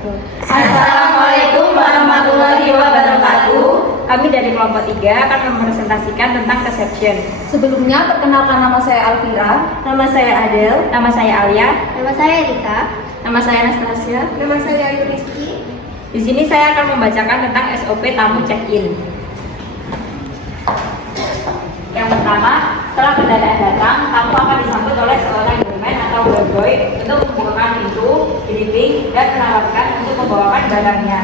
wabarakatuh. Assalamualaikum warahmatullahi wabarakatuh. Kami dari kelompok 3 akan mempresentasikan tentang reception. Sebelumnya, perkenalkan nama saya Alvira. Nama saya Adel. Nama saya Alia. Nama saya Erika. Nama saya Anastasia. Nama saya Yuriski. Di sini saya akan membacakan tentang SOP tamu check-in. Yang pertama, setelah kendaraan datang, tamu akan disambut oleh seorang doorman atau doorboy untuk membukakan pintu, greeting, dan menawarkan untuk membawakan barangnya.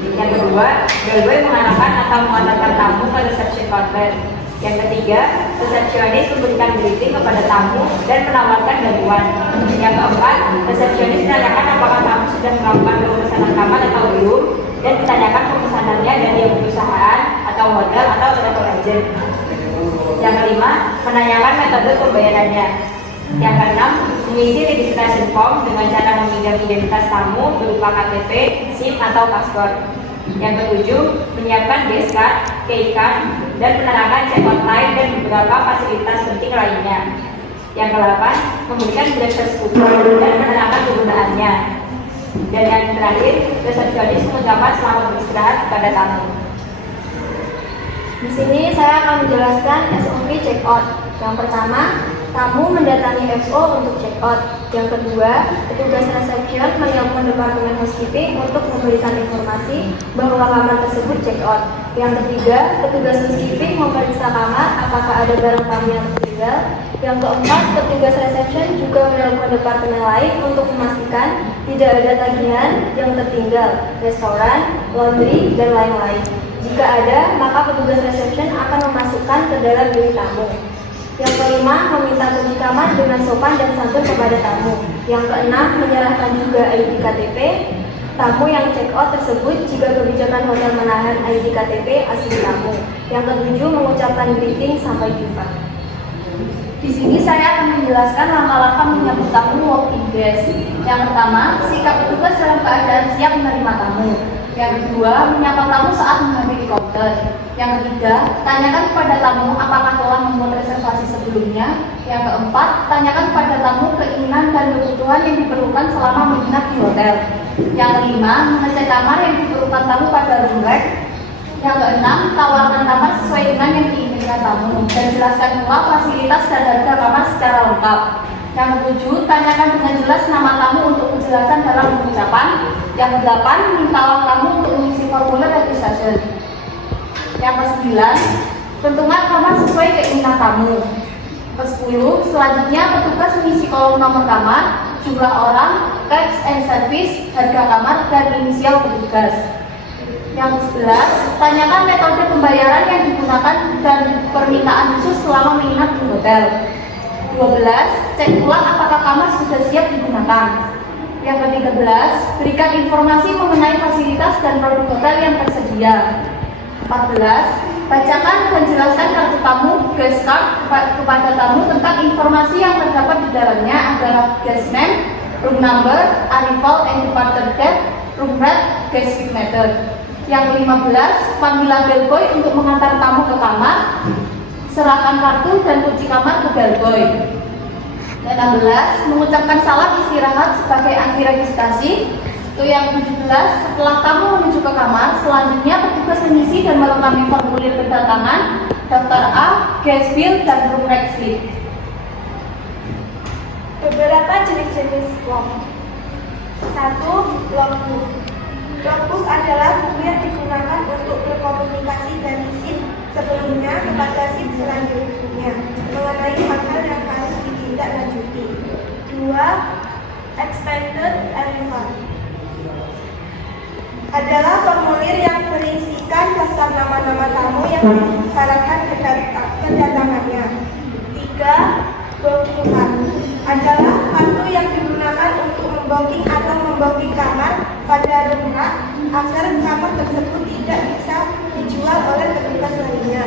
Yang kedua, doorboy mengarahkan atau mengantarkan tamu ke reception counter. Yang ketiga, resepsionis memberikan greeting kepada tamu dan menawarkan bantuan. Yang keempat, resepsionis menanyakan apakah tamu sudah melakukan pemesanan kamar atau belum, dan ditanyakan pemesanannya dari perusahaan atau hotel atau travel agent. Yang kelima, menanyakan metode pembayarannya. Yang keenam, mengisi registration form dengan cara meminjam identitas tamu berupa KTP, SIM atau paspor. Yang ketujuh, menyiapkan guest card, key card, dan menerangkan check-out time dan beberapa fasilitas penting lainnya. Yang kedelapan, memberikan breakfast coupon dan menerangkan penggunaannya. Dan yang terakhir, resepsionis mengucapkan selamat beristirahat kepada tamu. Di sini saya akan menjelaskan SOP check-out. Yang pertama, tamu mendatangi FO untuk check-out. Yang kedua, petugas resepsion menelpon departemen housekeeping untuk memberikan informasi bahwa kamar tersebut check-out. Yang ketiga, petugas housekeeping memeriksa kamar apakah ada barang tamu yang tertinggal. Yang keempat, petugas resepsion juga menelpon departemen lain untuk memastikan tidak ada tagihan yang tertinggal, restoran, laundry, dan lain-lain. Jika ada, maka petugas resepsion akan memasukkan ke dalam bilik tamu. Yang kelima, meminta kunci kamar dengan sopan dan santun kepada tamu. Yang keenam, menyerahkan juga ID KTP tamu yang check out tersebut jika kebijakan hotel menahan ID KTP asli tamu. Yang ketujuh, mengucapkan greeting sampai jumpa. Di sini saya akan menjelaskan langkah-langkah menyambut tamu walk-in guest. Yang pertama, sikap petugas dalam keadaan siap menerima tamu. Yang kedua, menyapa tamu saat menghampiri counter. Yang ketiga, tanyakan kepada tamu apakah telah membuat reservasi sebelumnya. Yang keempat, tanyakan kepada tamu keinginan dan kebutuhan yang diperlukan selama menginap di hotel. Yang kelima, mengecek kamar yang diperlukan tamu pada room rate. Yang keenam, tawarkan kamar sesuai dengan yang diinginkan tamu dan jelaskan pula fasilitas dan harga kamar secara lengkap. Yang ketujuh, tanyakan dengan jelas nama tamu untuk kejelasan dalam pengucapan. Yang kedelapan, minta uang tamu untuk mengisi formulir registration. Yang kesembilan, tentukan kamar sesuai keinginan tamu. Kesepuluh, selanjutnya petugas mengisi kolom nomor kamar, jumlah orang, tax and service, harga kamar, dan inisial petugas. Yang ke-11, tanyakan metode pembayaran yang digunakan dan permintaan khusus selama menginap di hotel. 12, cek ulang apakah kamar sudah siap digunakan. Yang ke-13, berikan informasi mengenai fasilitas dan produk hotel yang tersedia. 14, bacakan dan jelaskan kartu tamu guest card kepada tamu tentang informasi yang terdapat di dalamnya adalah guest name, room number, arrival and departure date, room rate, guest speak method. Yang ke-15, panggilan bellboy untuk mengantar tamu ke kamar. Serahkan kartu dan kunci kamar ke bellboy. Yang 16, mengucapkan salam istirahat sebagai akhir registrasi. Itu yang 17, setelah tamu menuju ke kamar, selanjutnya petugas mengisi dan melengkapi formulir kedatangan, daftar A, guest bill, dan room rate slip. Beberapa jenis-jenis log. 1. Logbook. Logbook adalah buku yang digunakan untuk berkomunikasi dan SIM sebelumnya kepada SIM selanjutnya mengenai hal-hal yang harus ditindaklanjuti. 2. Expanded arrival adalah formulir yang berisikan daftar nama-nama tamu yang disyaratkan kedatangannya. 3. Booking card adalah kartu yang digunakan untuk membooking atau membooking kamar pada room rate agar kamar tersebut tidak bisa dijual oleh petugas lainnya.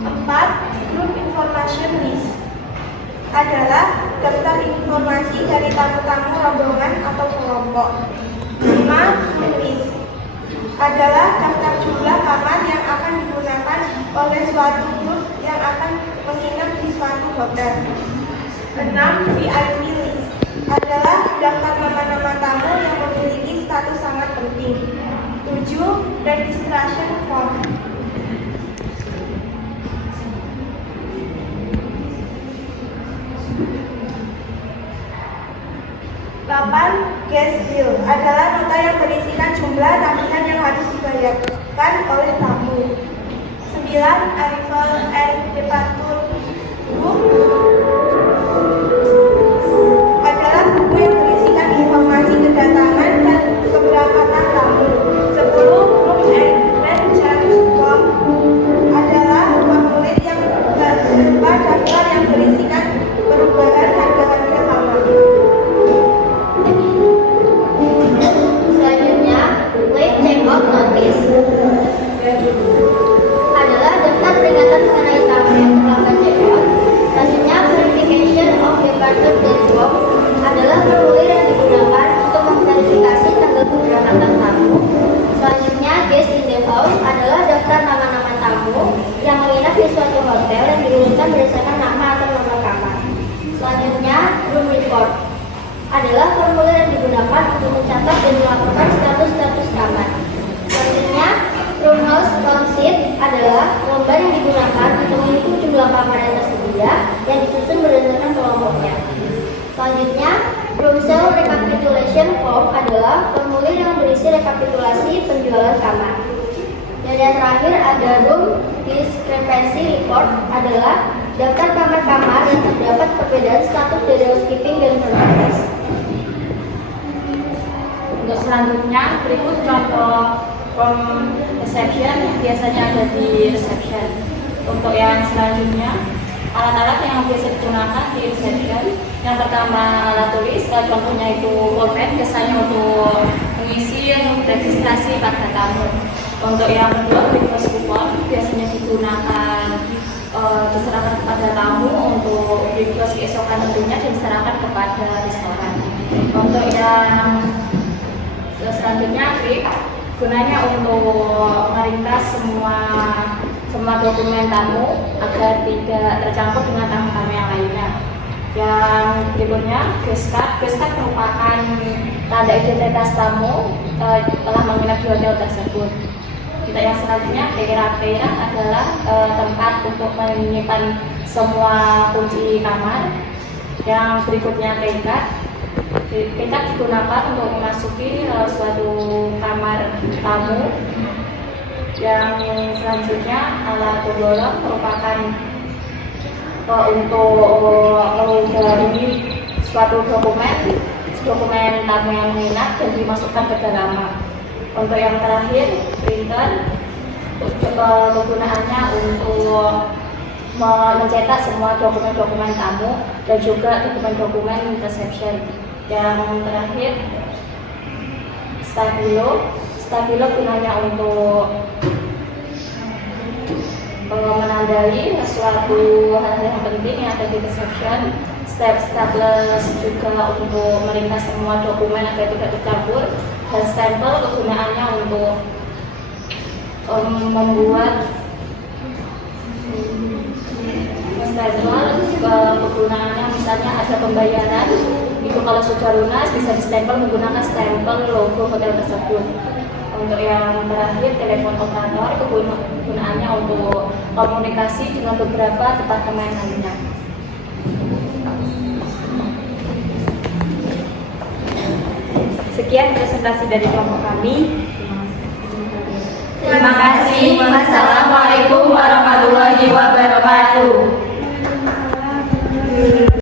4. Group information list adalah daftar informasi dari tamu-tamu rombongan atau kelompok. 5. List adalah daftar jumlah kamar yang akan digunakan oleh suatu grup yang akan menginap di suatu hotel. 6. VIP list adalah daftar nama-nama tamu yang memiliki status sangat 7. Registration form. 8. Guest bill adalah nota yang berisikan jumlah tagihan yang harus dibayarkan oleh tamu. 9. Arrival and departure book adalah buku yang berisikan informasi kedatangan dan keberangkatan tamu. 10. Room and rent charge form adalah formulir yang berupa daftar yang berisikan perubahan harga-harga kamar. Selanjutnya, late check-out notice adalah daftar peringatan mengenai tamu yang terlambat check-out. Selanjutnya, verification of departure date form adalah formulir yang digunakan untuk memverifikasi tanggal keberangkatan tamu. Selanjutnya, guest in the house adalah daftar nama-nama tamu yang menginap di suatu hotel yang diurutkan berdasarkan nama atau nomor kamar. Selanjutnya, room report adalah formulir yang digunakan untuk mencatat dan melaporkan status-status kamar. Selanjutnya, room house count sheet adalah lembar yang digunakan untuk menghitung jumlah kamar yang tersedia yang disusun berdasarkan kelompoknya. Selanjutnya, room sale recapitulation form adalah formulir yang berisi rekapitulasi penjualan kamar. Dan yang terakhir ada room discrepancy report adalah daftar kamar-kamar yang terdapat perbedaan status dari housekeeping dan front desk. Untuk selanjutnya, berikut contoh from reception yang biasanya ada di reception. Untuk yang selanjutnya, alat-alat yang biasa digunakan di reception. Yang pertama, alat tulis, contohnya itu pulpen, biasanya untuk mengisi registrasi pada tamu. Untuk yang kedua, breakfast coupon, biasanya digunakan diserahkan kepada tamu untuk breakfast keesokan harinya dan diserahkan kepada restoran. Untuk yang selanjutnya, trip, gunanya untuk meringkas semua dokumen tamu agar tidak tercampur dengan tamu-tamu yang lainnya. Yang berikutnya, guest card merupakan tanda identitas tamu telah menginap di hotel tersebut. Kita yang selanjutnya, pera adalah tempat untuk menyimpan semua kunci kamar. Yang berikutnya, Keycard digunakan untuk memasuki suatu kamar tamu. Yang selanjutnya, alat pembolong merupakan untuk menghindari suatu dokumen tamu yang menginap dan dimasukkan ke dalam. Untuk yang terakhir, printer, kegunaannya untuk mencetak semua dokumen-dokumen tamu dan juga dokumen-dokumen reception. Yang terakhir, stabilo gunanya untuk menandai suatu hal-hal yang penting yang ada di reception. Staples juga untuk meringkas semua dokumen agar tidak tercampur. Dan stempel kegunaannya untuk membuat stempel kegunaannya misalnya ada pembayaran itu kalau sudah lunas bisa distempel menggunakan stempel logo hotel tersebut. Untuk yang terakhir, telepon operator kegunaannya untuk komunikasi dengan beberapa departemen lainnya. Sekian presentasi dari kelompok kami. Terima kasih. Wassalamualaikum warahmatullahi wabarakatuh.